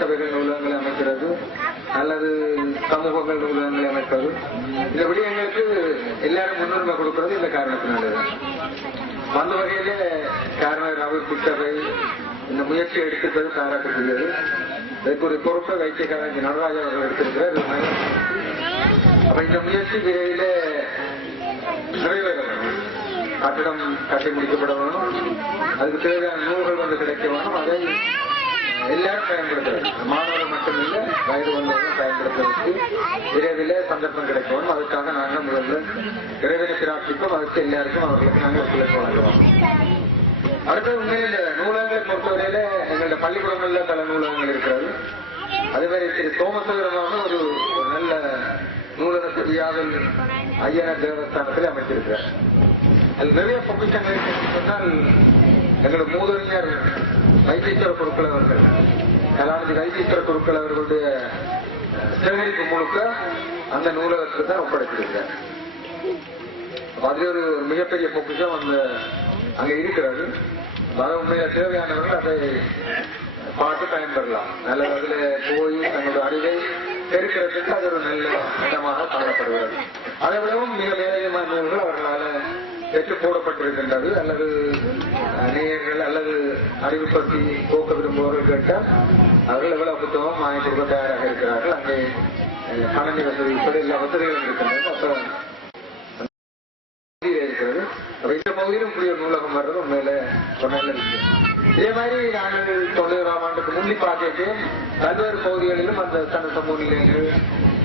சபைகள் நூலகங்களை அமைக்கிறது அல்லது சமூகங்கள் நூலகங்களை அமைப்பது, இந்த விடயங்களுக்கு எல்லாரும் முன்னுரிமை கொடுக்கிறது இந்த காரணத்தினாலதான். அந்த வகையில காரணர் அவர் சபை இந்த முயற்சி எடுத்துக்கிறது பாராட்டுகிறது. அதுக்கு ஒரு பொறுப்பை வைத்திய கலைஞர் நடராஜன் அவர்கள் எடுத்திருக்கிறார். அப்ப இந்த முயற்சி விரைவில் நிறைவேற வேணும், கட்டிடம் கட்டி முடிக்கப்பட வேணும், அதுக்கு தேவையான நூல்கள் வந்து கிடைக்க வேணும். அதை எல்லாரும் பயன்படுத்துறது, மாணவர்கள் மட்டுமில்லை வயது வந்தவர்கள் பயன்படுத்துவதற்கு விரைவில் சந்தர்ப்பம் கிடைக்க வேணும். அதுக்காக நாங்கள் முதல்ல இறைவனை பிரார்த்திப்போம். அதுக்கு எல்லாருக்கும் அவர்களுக்கு நாங்கள் ஒத்துழைப்பு வழங்குவோம். அடுத்தது உண்மையில இந்த நூலகங்களை பொறுத்தவரையில எங்களுடைய பள்ளிக்கூடங்கள்ல பல நூலகங்கள் இருக்கிறது. அதே மாதிரி திரு சோமசுந்தரமான ஒரு நல்ல நூலக வியாவில் ஐயன தேவஸ்தானத்தில் அமைச்சிருக்கிறார். அது நிறைய பொக்கிஷங்கள் சொன்னால் எங்களுடைய மூதறிஞர் வைத்தீஸ்வர குருக்கள் அவர்கள், கலாநிதி வைத்தீஸ்வர குருக்கள் அவர்களுடைய சேகரிப்பு முழுக்க அந்த நூலகத்துக்கு தான் ஒப்படைத்திருக்கிறார். அது ஒரு மிகப்பெரிய பொக்கிஷம் அங்க இருக்கிறது. உண்மையில தேவையானவர்கள் அதை பார்த்து பயன்பெறலாம். நல்ல அதுல போய் தங்களுடைய அறிவை பெருக்கிறதுக்கு அது ஒரு நல்ல இடமாக காணப்படுகிறது. அதை விடவும் மிக வேலையமானவர்கள் அவர்களால் பெற்று போடப்பட்டிருக்கின்றது. அல்லது நேயர்கள் அல்லது அறிவு பற்றி போக்க விரும்புபவர்கள் கேட்டால் அவர்கள் எவ்வளவு புத்தகம் வாங்கி கொடுக்க தயாராக இருக்கிறார்கள். அங்கே கணனி வசதி இப்படி எல்லா வசதிகளும் இருக்கின்றது. இருக்கிறது. இந்த பகுதியிலும் புதிய நூலகம் வர்றது உண்மையில ஒரு நல்ல விஷயம். இதே மாதிரி நாங்கள் 90ஆம் ஆண்டுக்கு முன்னி பார்த்து பல்வேறு பகுதிகளிலும் அந்த சன சமூக நிலையங்கள்,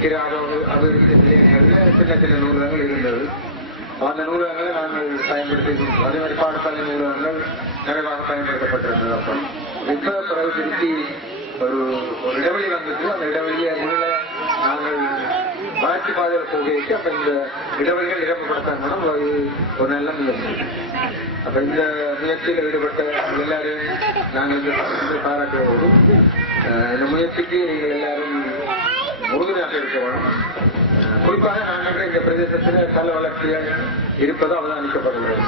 கிராம அபிவிருத்தி நிலையங்கள்ல சின்ன சின்ன நூலகங்கள் இருந்தது. அந்த நூலகங்களை நாங்கள் பயன்படுத்தி, அதே மாதிரி பாடசாலை நூலகங்கள் நிறைவாக பயன்படுத்தப்பட்டிருந்தது. அப்போ இப்ப பிறகு திருச்சி ஒரு இடைவெளி வந்துட்டு அந்த இடைவெளியை முன்ன நாங்கள் வளர்ச்சி பாதையில் போகைக்கு அப்ப இந்த இடைவெளிகள் நிரப்பப்படுத்தாங்க. அது ஒரு நல்ல முயற்சி. அப்ப இந்த முயற்சியில் ஈடுபட்ட எல்லாரையும் நாங்கள் பாராட்டுவது. இந்த முயற்சிக்கு நீங்கள் எல்லாரும் உறுதுணையாக இருக்க வேணும். குறிப்பாக நாங்கள் இந்த பிரதேசத்தில் பல வளர்ச்சிகள் இருப்பது அவதானிக்கப்படுகிறது.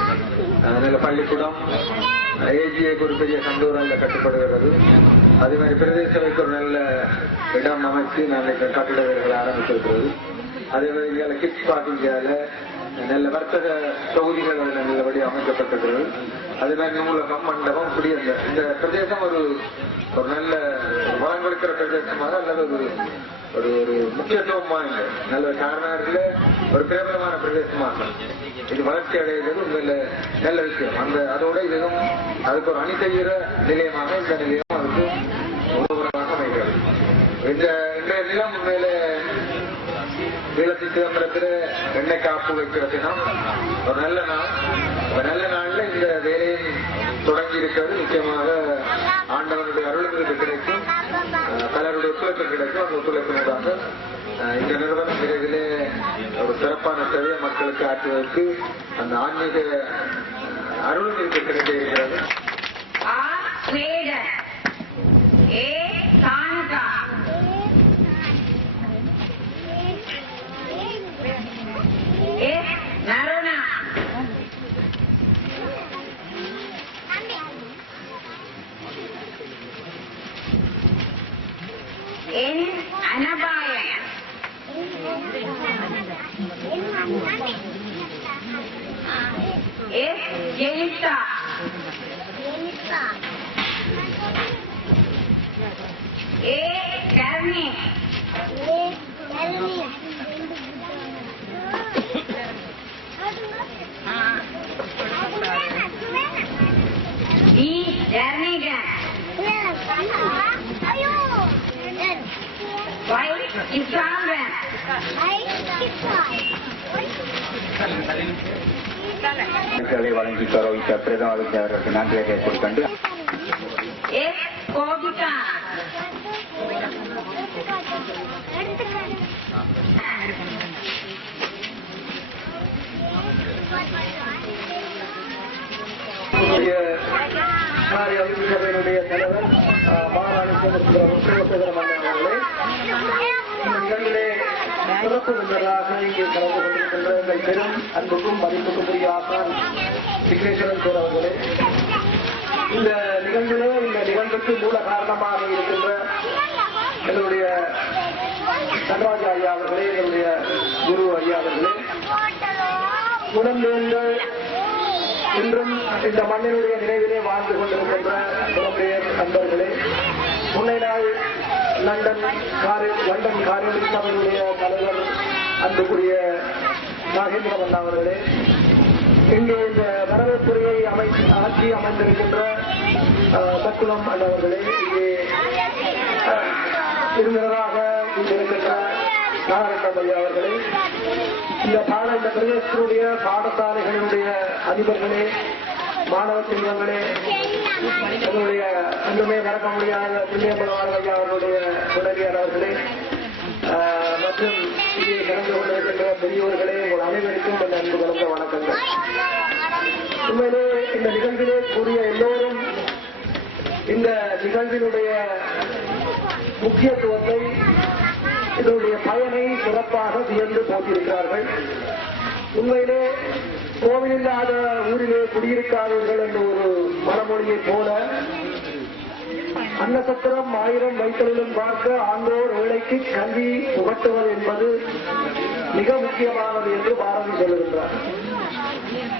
நல்ல பள்ளிக்கூடம், ஏஜிஐக்கு ஒரு பெரிய சந்தூரால் கட்டுப்படுகிறது. அதே மாதிரி பிரதேச சபைக்கு ஒரு நல்ல இடம் அமைச்சு நாங்கள் கட்டிட வேலைகளை ஆரம்பித்திருக்கிறது. அதே மாதிரி இங்கே கிட்ஸ் பார்க்கிங்கால நல்ல வர்த்தக தொகுதிகள் நல்லபடி அமைக்கப்பட்டிருக்கிறது. அதே மாதிரி நூலகம், மண்டபம், இப்படி இந்த பிரதேசம் ஒரு நல்ல வளம் கொடுக்கிற பிரதேசமாக அல்லது ஒரு முக்கியத்துவம் வாய்ந்த நல்ல காரணத்தில் ஒரு பிரபலமான பிரதேசமாக இது வளர்ச்சி அடைகிறது உண்மையில நல்ல விஷயம். அதோட இதுவும் அதுக்கு ஒரு அணி செய்கிற நிலையமாக இந்த நிலையம் அதுக்கு உதவுறதாக அமைகிறது. இந்த நிலம் உண்மையில ஈழத்து சிதம்பரத்தில் எண்ணெய் காப்பு வைக்கிறதுனா ஒரு நல்ல நாள். நல்ல நாள்ல இந்த வேலையை தொடங்கி இருக்கிறது. நிச்சயமாக ஆண்டவனுடைய அருளுக்கு கிடைக்கும், பலருடைய ஒத்துழைப்பு கிடைக்கும். அந்த ஒத்துழைப்பினராக இந்த நிறுவனம் விரைவிலே ஒரு சிறப்பான சேவையை மக்களுக்கு ஆற்றுவதற்கு அந்த ஆன்மீக அருளுக்கு கிடைக்க இருக்கிறது. வழங்கி கௌரவித்த பிரதம அவர்களுக்கு நன்றியை கேட்டுக்கொண்டு சபையினுடைய தலைவர் மாராணி சோமசுந்தரம் அவர்களே, நிகழ்விலே சிறப்பு விருந்தராக இங்கே கலந்து கொண்டிருக்கின்ற எங்கள் பெரும் அன்புக்கும் மதிப்புக்கும் உரிய ஆசான் விக்னேஸ்வரன் சார் அவர்களே, இந்த நிகழ்விலே இந்த நிகழ்வுக்கு மூல காரணமாக இருக்கின்ற நடராஜ ஐயா அவர்களே, எங்களுடைய குரு ஐயா அவர்களே, புலம்பெயர்ந்து இன்றும் இந்த மண்ணினுடைய நினைவிலே வாழ்ந்து கொண்டிருக்கின்ற புலம்பெயர் நண்பர்களே, முன்னை நாள் லண்டன் காரியம் சபையினுடைய தலைவர் அன்புக்குரிய நாகேந்திரமன் அவர்களே, இங்கே இந்த வரவேற்புரையை ஆட்சி அமைந்திருக்கின்ற சக்குலம் அண்ணவர்களே, இங்கே விருந்தினராக இருக்கின்ற நாகரட்னம் ஐயா அவர்களே, இந்த பிரதேசத்தினுடைய பாடசாலைகளினுடைய அதிபர்களே, மாணவ செல்வங்களே, எங்களுடைய அன்றுமே மறக்க முடியாத புண்ணியம்பலவாளர் ஐயா அவர்களுடைய உடலியார் அவர்களே மற்றும் இங்கே கலந்து கொண்டிருக்கின்ற பெரியோர்களே, உங்கள் அனைவருக்கும் இந்த அன்பு கலந்த வணக்கங்கள். உண்மையிலே இந்த நிகழ்விலே கூறிய எல்லோரும் இந்த நிகழ்வினுடைய முக்கியத்துவத்தை, இதனுடைய பயனை சிறப்பாக வியந்து போட்டிருக்கிறார்கள். உண்மையிலே கோவிலில்லாத ஊரிலே குடியிருக்காதவர்கள் என்ற ஒரு மரமொழியைப் போல அன்னசத்திரம் 1000 வைத்தலிலும் பார்க்க ஆண்டோர் ஏழைக்கு கல்வி புகட்டுவது என்பது மிக முக்கியமானது என்று பாரதி சொல்லுகின்றார்.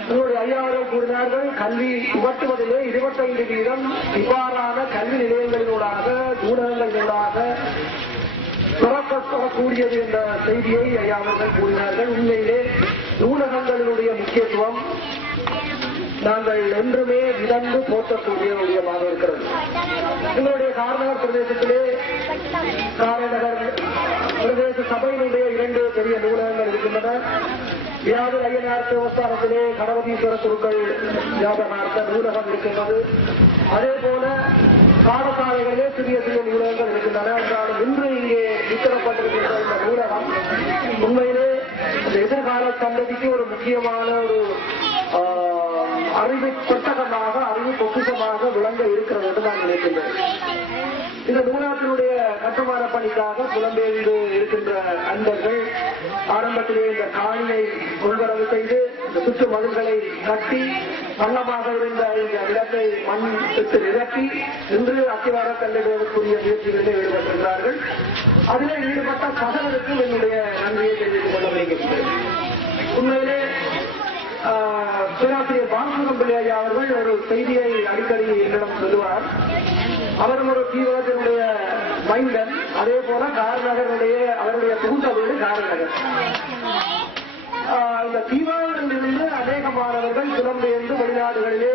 உங்களுடைய ஐயாவர்கள் கூறினார்கள், கல்வி புகட்டுவதிலே 25% இவ்வாறான கல்வி நிலையங்களினூடாக ஊடகங்களினூடாக துறக்கப்படக்கூடியது என்ற செய்தியை ஐயாவர்கள் கூறினார்கள். உண்மையிலே நூலகங்களினுடைய முக்கியத்துவம் நாங்கள் என்றுமே விளந்து போற்றக்கூடிய விடயமாக இருக்கிறது. எங்களுடைய காரநகர் பிரதேசத்திலே காரநகர் பிரதேச சபையினுடைய 2 பெரிய நூலகங்கள் இருக்கின்றன. வியாதி ஐயனார் தேவஸ்தானத்திலே கணபதீஸ்வர குருக்கள் ஞாபகார்த்த நூலகம் இருக்கின்றது. அதே போல பாடசாலைகளிலே சிறிய சிறிய நூலகங்கள் இருக்கின்றன. என்றாலும் இன்று இங்கே விற்கப்பட்டிருக்கின்ற இந்த நூலகம் உண்மையிலே இந்த எதிர்கால சந்ததிக்கு ஒரு முக்கியமான ஒரு அறிவு கொட்டகமாக, அறிவு பொக்கிஷமாக விளங்க இருக்கிறது என்று நான் நினைக்கின்றேன். இந்த நூலகத்தினுடைய கட்டுமான பணிக்காக புலம்பெயர்ந்து இருக்கின்ற அன்பர்கள் ஆரம்பத்திலே இந்த காணியை கொள்வரவு செய்து இந்த சுற்று மதில்களை கட்டி பள்ளமாக இருந்த இந்த இடத்தை மண் விட்டு நிரப்பி இன்று அத்திவார கல்லிடுவதற்குரிய முயற்சிகளிலே ஈடுபட்டிருக்கிறார்கள். அதிலே ஈடுபட்ட சகலருக்கும் என்னுடைய நன்றியை தெரிவித்துக் கொள்ள விரும்புகிறேன். உண்மையிலே பேராசிரியர் பாலசுப்ரமணியம் பிள்ளை ஐயா அவர்கள் ஒரு செய்தியை அடிக்கடி என்னிடம் சொல்லுவார். அவரும் ஒரு தீவிரத்தினுடைய மைந்தன். அதே போல காரநகருடைய அவருடைய புகுந்த வீடு காரநகர். இந்த தீவிரத்திலிருந்து அநேகமானவர்கள் புலம்பெயர்ந்து வெளிநாடுகளிலே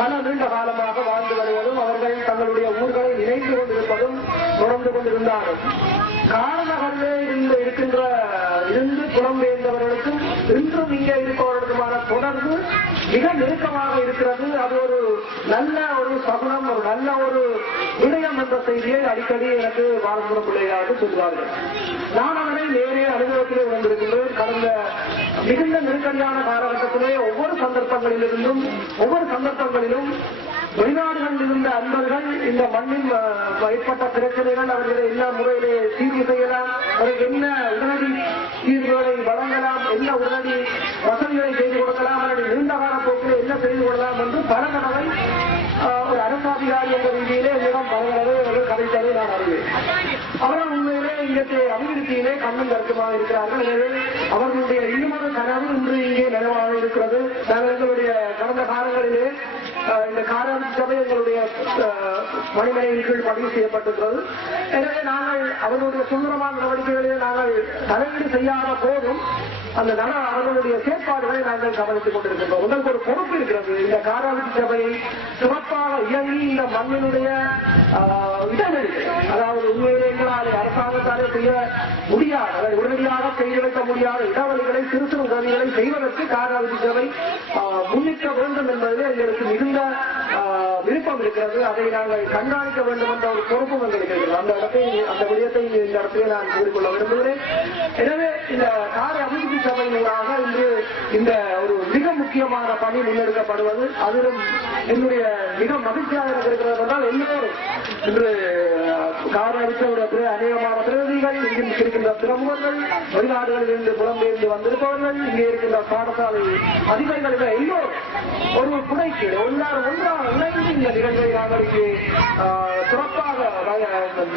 பல நீண்ட காலமாக வாழ்ந்து வருவதும் அவர்கள் தங்களுடைய ஊர்களை நினைத்து கொண்டிருப்பதும் தொடர்ந்து கொண்டிருந்தார்கள். காரநகரிலே இருந்து புலம்பெயர்ந்தவர்களுக்கும் இன்றும் இங்கே இருப்பவர்களுக்குமான தொடர்பு மிக நெருக்கமாக இருக்கிறது. அது ஒரு நல்ல ஒரு சகுனம், ஒரு நல்ல ஒரு விடயம் என்ற செய்தியை அடிக்கடி எனக்கு பாலசுப்ரமணியம் பிள்ளையாக சொல்வார்கள். நான் அதனை நேரே அனுபவத்திலே உணர்ந்திருக்கின்றேன். கடந்த மிகுந்த நெருக்கடியான காலகட்டத்திலே ஒவ்வொரு சந்தர்ப்பங்களிலும் வெளிநாடுகளில் இருந்த அன்பர்கள் இந்த மண்ணில் ஏற்பட்ட பிரச்சனைகள் அவர்களை என்ன முறையிலே தீர்வு செய்யலாம், அவருக்கு என்ன உடனடி தீர்வுகளை வழங்கலாம், என்ன உடனடி வசதிகளை செய்து கொடுக்கலாம், அவருடைய நீண்ட கால போக்கில் என்ன செய்து கொள்ளலாம் என்று பல தடவை ஒரு அரசாதிகாரி என்ற ரீதியிலே என்னிடம் பல தடவை அவர்கள் கதைத்ததை நான் அறிவேன். அவர்கள் உண்மையிலே இங்கே அபிவிருத்தியிலே கண்ணும் கருத்துமாக இருக்கிறார்கள். எனவே அவர்களுடைய இன்னொரு கனவு இன்று இங்கே நினைவாக இருக்கிறது. நாங்கள் எங்களுடைய கடந்த காலங்களிலே இந்த காரண சபை எங்களுடைய மணிமனையின் கீழ் பதிவு செய்யப்பட்டிருக்கிறது. எனவே நாங்கள் அவர்களுடைய சுதந்திரமான நடவடிக்கைகளிலே நாங்கள் தலையீடு செய்யாத போதும் அந்த அவர்களுடைய செயற்பாடுகளை நாங்கள் கவனித்துக் கொண்டிருக்கின்றோம். உங்களுக்கு ஒரு பொறுப்பு இருக்கிறது. இந்த காராட்சி சபையை சிறப்பாக இயங்கி இந்த மண்ணினுடைய இடநெறிக்கை, அதாவது உண்மையிலே எங்களால் அரசாங்கத்தாலே செய்ய முடியாது, அதை உடனடியாக செய்து வைக்க முடியாத இடவெளிகளை, சிறு சிறு உதவிகளை செய்வதற்கு காராட்சி சபை முன்னிற்க வேண்டும் என்பதிலே எங்களுக்கு மிகுந்த விருப்பம் இருக்கிறது. அதை நாங்கள் கண்காணிக்க வேண்டும் என்ற ஒரு பொறுப்பும் எங்களுக்கு இருக்கிறது. அந்த விடயத்தை இந்த இடத்திலே நான் கூறிக்கொள்ள விரும்புகிறேன். எனவே இந்த கார அபிவிருத்தி சபையினூடாக இன்று இந்த ஒரு மிக முக்கியமான பணி முன்னெடுக்கப்படுவது அதிலும் என்னுடைய மிக மகிழ்ச்சியாக இருக்கிறது என்றால் எல்லோரும் இன்று கார அபிவிருத்தி அநேகமான பிரதிநிதிகள், இங்கு இருக்கின்ற பிரமுகர்கள், வெளிநாடுகளில் இருந்து புலம்பெயர்ந்து வந்திருப்பவர்கள், இங்கே இருக்கின்ற பாடசாலை அதிகாரிகள் எல்லோரும் ஒரு புடைக்கு ஒன்றாக இணைந்து இந்த நிகழ்வை நாங்கள் இங்கே சிறப்பாக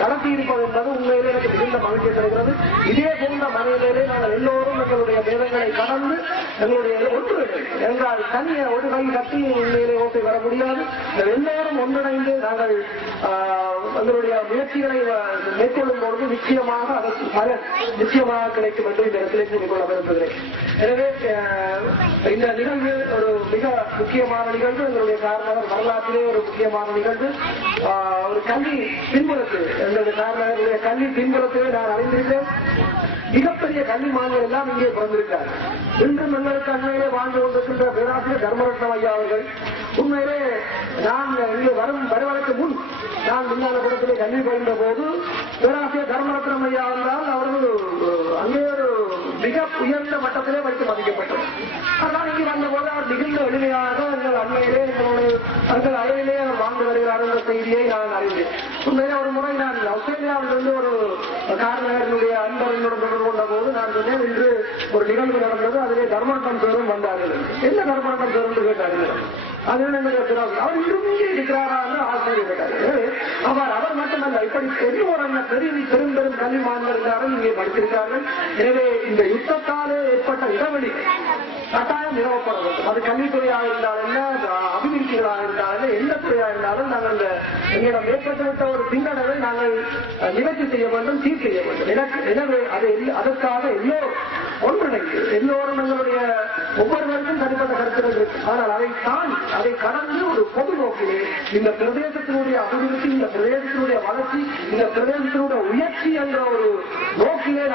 நடத்தியிருப்பது என்பது உண்மையிலே எனக்கு மிகுந்த மகிழ்ச்சி தருகிறது. இதே போன்ற மனநிலையிலே நாங்கள் எல்லோரும் எங்களுடைய வேதங்களை கடந்து எங்களுடைய ஒன்று என்றால் தனியை ஒரு கை கட்டி உண்மையிலே ஓட்டை வர முடியாது. எல்லோரும் ஒன்றிணைந்து நாங்கள் எங்களுடைய முயற்சிகளை மேற்கொள்ளும் பொழுது நிச்சயமாக அதற்கு பலன் நிச்சயமாக கிடைக்கும் என்று இந்த இடத்திலே கூறிக்கொள்ள விரும்புகிறேன். எனவே இந்த நிகழ்வு ஒரு மிக முக்கியமான நிகழ்வு. எங்களுடைய காரணர் வரலாற்றிலே ஒரு முக்கியமான நிகழ்வு. ஒரு கல்வி பின்புலத்து எங்களுடைய காரணருடைய கல்வி பின்புலத்திலே நான் அறிந்திருக்கிறேன். மிகப்பெரிய கல்விமான்கள் எல்லாம் இங்கே பிறந்திருக்கார். இன்றும் எங்களுக்கு அண்மையிலே வாழ்ந்து கொண்டிருக்கின்ற பேராசிரியர் தர்மரத்னம் ஐயா அவர்கள் உண்மையிலே நான் இங்கே வருவதற்கு முன் நான் முன்னாள் படத்திலே கல்வி பயின்ற போது பேராசிரியர் தர்மரத்னம் ஐயா வந்தால் அவர்கள் அங்கே ஒரு மிக உயர்ந்த மட்டத்திலே வைத்து மதிக்கப்பட்டது. ஆனால் இங்கே வந்தபோது அவர் மிகுந்த எளிமையாக எங்கள் அண்மையிலே எங்கள் அறையிலே அவர் வாழ்ந்து வருகிறார் என்ற செய்தியை நான் அறிந்தேன். உண்மையிலே ஒரு முறை நான் ஆஸ்திரேலியாவிலிருந்து ஒரு காரணங்களுடைய அன்பர்களுடன் தொடர்பு கொண்ட போது நான் சொன்னேன், இன்று ஒரு நிகழ்வு நடந்தது, அதிலே தர்மரத்னம் பேரும் வந்தார்கள். என்ன தர்மரத்னம் பேரும் என்று கேட்டார்கள். அது அவர் இங்கே இருக்கிறாரா என்று ஆச்சரியப்பட்டார்கள். அவர் மட்டுமல்ல, இப்படி பெரும் பெரும் கல்விமான்கள் எல்லாரும் இங்கே படித்திருக்கிறார்கள். எனவே இந்த யுத்தத்தாலே ஏற்பட்ட இடைவெளி கட்டாயம் நிறுவப்பட வேண்டும். அது கல்வித்துறையாக இருந்தாலும் அபிவிருத்திகளாக இருந்தாலும் எந்த துறையாக இருந்தாலும் நாங்கள் எங்களிடம் ஏற்பட்டுவிட்ட ஒரு பின்னடைவை நாங்கள் நிவர்த்தி செய்ய வேண்டும், சீர் செய்ய வேண்டும். எனவே அதற்காக எல்லோரும் ஒன்றிணைந்து எல்லோரும் எங்களுடைய ஒவ்வொருவருக்கும் தனிப்பட்ட கருத்துக்கள் இருக்கு. ஆனால் அதை கடந்து ஒரு பொது நோக்கிலே இந்த பிரதேசத்தினுடைய அபிவிருத்தி, இந்த பிரதேசத்தினுடைய வளர்ச்சி, இந்த பிரதேசத்தினுடைய உயர்ச்சி என்ற ஒரு நோக்கிலே